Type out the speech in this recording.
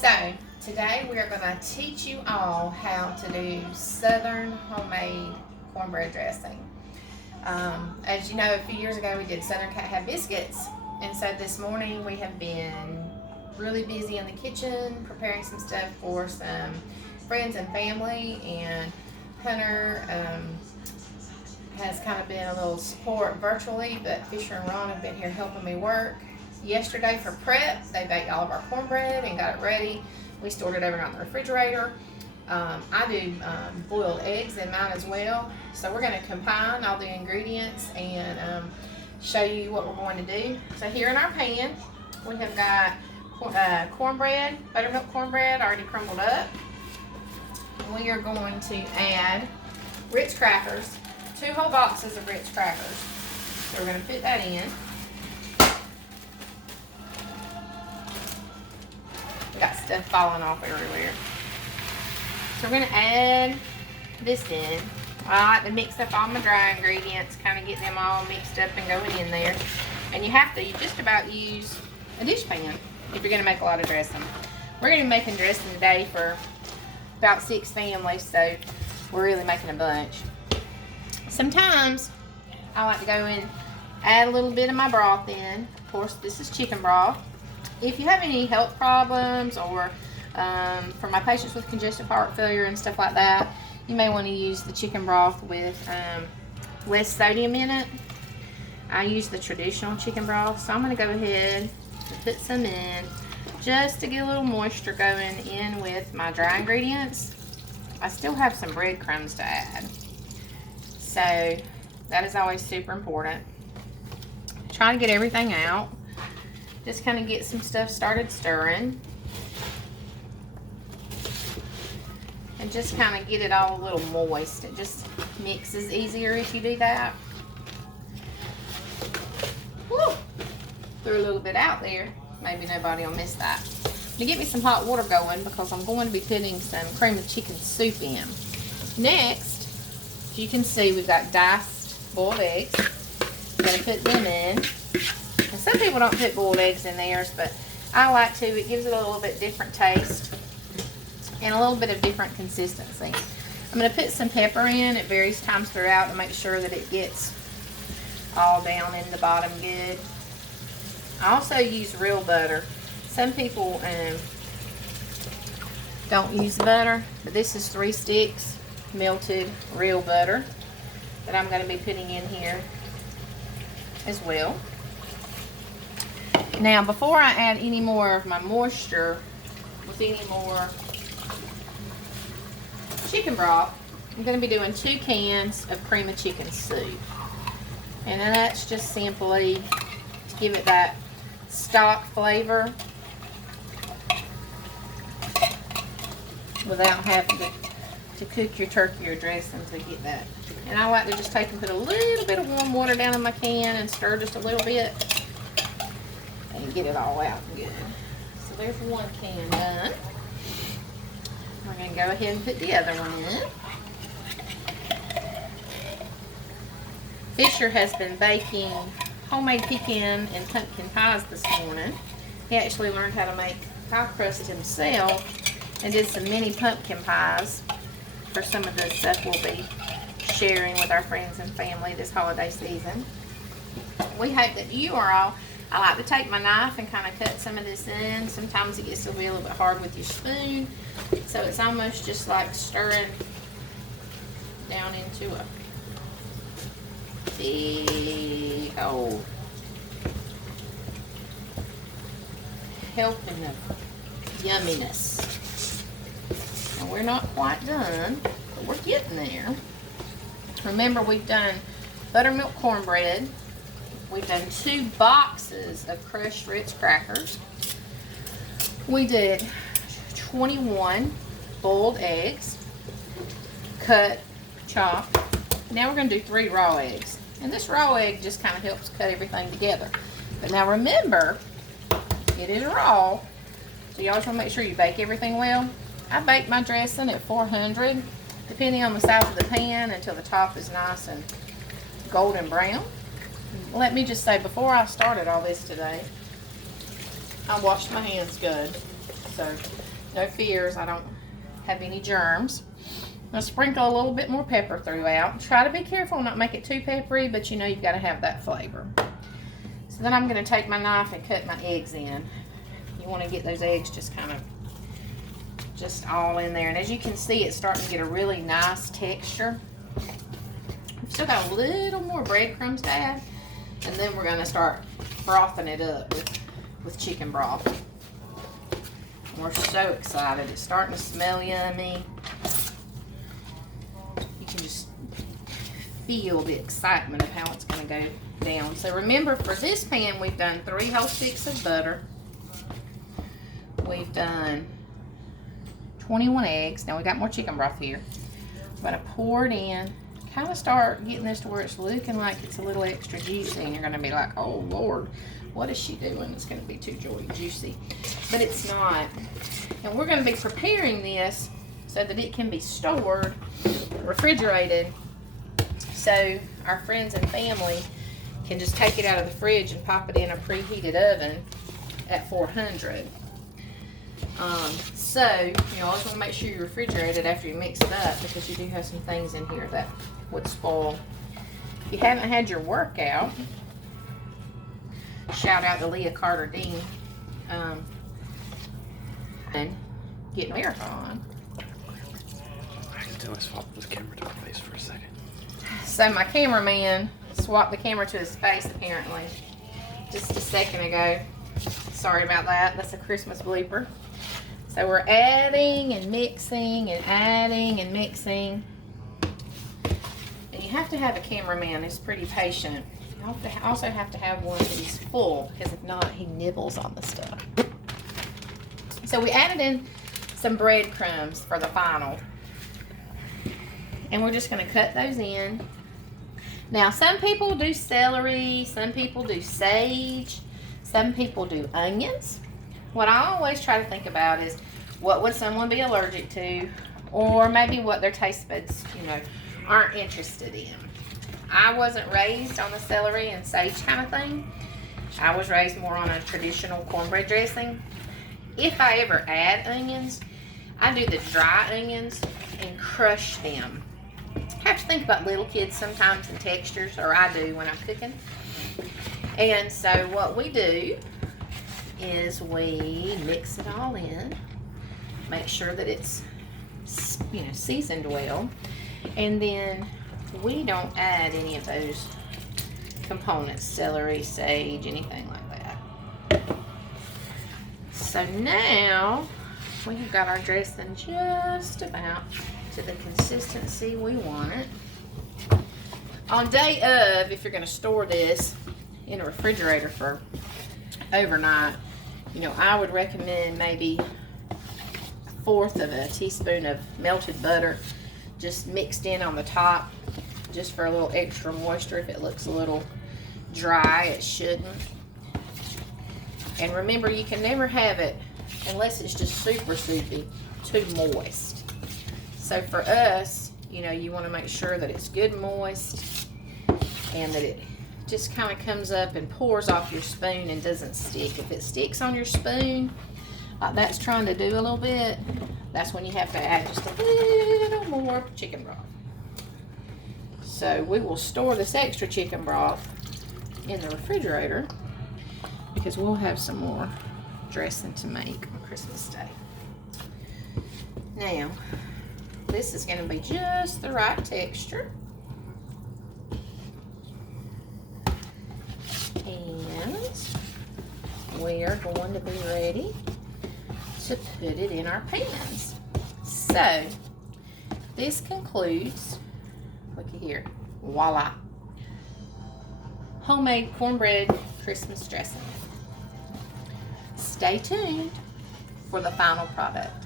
So today we are going to teach you all how to do Southern homemade cornbread dressing. As you know, a few years ago we did Southern Cat Hat biscuits, and so this morning we have been really busy in the kitchen preparing some stuff for some friends and family, and Hunter has kind of been a little support virtually, but Fisher and Ron have been here helping me work. Yesterday for prep, they baked all of our cornbread and got it ready. We stored it overnight in the refrigerator. I do boiled eggs in mine as well. So we're going to combine all the ingredients and show you what we're going to do. So here in our pan, we have got cornbread, buttermilk cornbread already crumbled up. We are going to add Ritz crackers, 2 whole boxes of Ritz crackers. So we're going to put that in. Got stuff falling off everywhere. So we're going to add this in. I like to mix up all my dry ingredients, kind of get them all mixed up and going in there. And you just about use a dish pan if you're going to make a lot of dressing. We're going to be making dressing today for about 6 families, so we're really making a bunch. Sometimes I like to go and add a little bit of my broth in. Of course, this is chicken broth. If you have any health problems, or for my patients with congestive heart failure and stuff like that, you may want to use the chicken broth with less sodium in it. I use the traditional chicken broth, so I'm going to go ahead and put some in just to get a little moisture going in with my dry ingredients. I still have some breadcrumbs to add, so that is always super important. Try to get everything out. Just kind of get some stuff started stirring. And just kind of get it all a little moist. It just mixes easier if you do that. Woo! Threw a little bit out there. Maybe nobody will miss that. To get me some hot water going, because I'm going to be putting some cream of chicken soup in. Next, as you can see, we've got diced boiled eggs. I'm going to put them in. And some people don't put boiled eggs in theirs, but I like to. It gives it a little bit different taste and a little bit of different consistency. I'm going to put some pepper in at various times throughout to make sure that it gets all down in the bottom good. I also use real butter. Some people don't use butter, but this is 3 sticks melted real butter that I'm going to be putting in here as well. Now, before I add any more of my moisture with any more chicken broth, I'm going to be doing 2 cans of cream of chicken soup. And then that's just simply to give it that stock flavor without having to cook your turkey or dressing to get that. And I like to just take and put a little bit of warm water down in my can and stir just a little bit and get it all out good. So there's 1 can done. We're going to go ahead and put the other one in. Fisher has been baking homemade pecan and pumpkin pies this morning. He actually learned how to make pie crust himself and did some mini pumpkin pies for some of the stuff we'll be sharing with our friends and family this holiday season. We hope that you are all. I like to take my knife and kind of cut some of this in. Sometimes it gets to be a little bit hard with your spoon, so it's almost just like stirring down into a big old helping of yumminess. And we're not quite done, but we're getting there. Remember, we've done buttermilk cornbread. We've done 2 boxes of crushed Ritz crackers. We did 21 boiled eggs, cut, chopped. Now we're going to do 3 raw eggs. And this raw egg just kind of helps cut everything together. But now remember, it is raw, so you always want to make sure you bake everything well. I bake my dressing at 400, depending on the size of the pan, until the top is nice and golden brown. Let me just say, before I started all this today, I washed my hands good. So No fears, I don't have any germs. I'll sprinkle a little bit more pepper throughout. Try to be careful, not make it too peppery, but you know you've got to have that flavor. So then I'm going to take my knife and cut my eggs in. You want to get those eggs just kind of just all in there. And as you can see, it's starting to get a really nice texture. We've still got a little more breadcrumbs to add. And then we're going to start frothing it up with chicken broth. We're so excited. It's starting to smell yummy. You can just feel the excitement of how it's going to go down. So remember, for this pan, we've done 3 whole sticks of butter. We've done 21 eggs. Now we got more chicken broth here. I'm going to pour it in. Kind of start getting this to where it's looking like it's a little extra juicy, and you're going to be like, oh Lord, what is she doing? It's going to be too juicy. But it's not. And we're going to be preparing this so that it can be stored, refrigerated, so our friends and family can just take it out of the fridge and pop it in a preheated oven at 400. So, you always want to make sure you refrigerate it after you mix it up, because you do have some things in here that would spoil. If you haven't had your workout, shout out to Leah Carter Dean, and get marathon. I can tell I swapped the camera to my face for a second. So my cameraman swapped the camera to his face apparently just a second ago. Sorry about that. That's a Christmas blooper. So we're adding and mixing and adding and mixing. And you have to have a cameraman who's pretty patient. You also have to have one who's full, because if not, he nibbles on the stuff. So we added in some breadcrumbs for the final. And we're just going to cut those in. Now, some people do celery, some people do sage, some people do onions. What I always try to think about is, what would someone be allergic to, or maybe what their taste buds, aren't interested in. I wasn't raised on the celery and sage kind of thing. I was raised more on a traditional cornbread dressing. If I ever add onions, I do the dry onions and crush them. I have to think about little kids sometimes and textures, or I do when I'm cooking. And so what we do is we mix it all in, make sure that it's seasoned well, and then we don't add any of those components, celery, sage, anything like that. So now we've got our dressing just about to the consistency we want it. On day of, if you're going to store this in a refrigerator for overnight, I would recommend maybe 1/4 of a teaspoon of melted butter just mixed in on the top, just for a little extra moisture. If it looks a little dry, it shouldn't. And remember, you can never have it, unless it's just super soupy, too moist. So for us, you want to make sure that it's good moist, and that it just kind of comes up and pours off your spoon and doesn't stick. If it sticks on your spoon, like that's trying to do a little bit, that's when you have to add just a little more chicken broth. So we will store this extra chicken broth in the refrigerator, because we'll have some more dressing to make on Christmas Day. Now, this is going to be just the right texture. And we are going to be ready to put it in our pans. So, this concludes, looky here, voila, homemade cornbread Christmas dressing. Stay tuned for the final product.